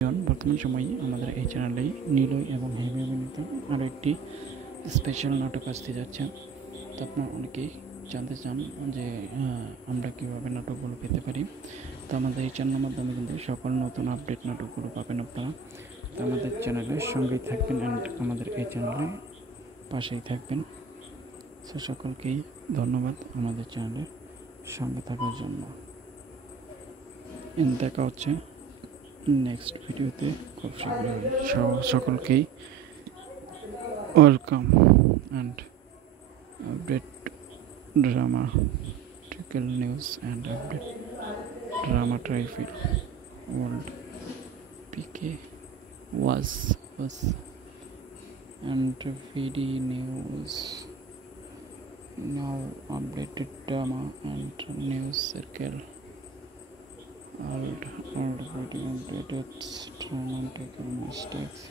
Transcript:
বর্তমান সময়ে আমাদের এই চ্যানেলে নীলয় এবং হেমি অভিনীত আরও একটি স্পেশাল নাটক আসতে যাচ্ছে। তো আপনারা অনেকেই জানতে চান যে আমরা কীভাবে নাটকগুলো পেতে পারি। তো আমাদের এই চ্যানেলের মাধ্যমে কিন্তু সকল নতুন আপডেট নাটকগুলো পাবেন আপনারা। তো আমাদের চ্যানেলের সঙ্গেই থাকবেন অ্যান্ড আমাদের এই চ্যানেলে পাশেই থাকবেন। সো সকলকেই ধন্যবাদ আমাদের চ্যানেলের সঙ্গে থাকার জন্য। দেখা হচ্ছে নেক্সট ভিডিওতে খুব শীঘ্রই। সকলকেই welcome and update dramatical news and update drama trifle world PK was and VD news now updated drama and news circle old video updated dramatic mistakes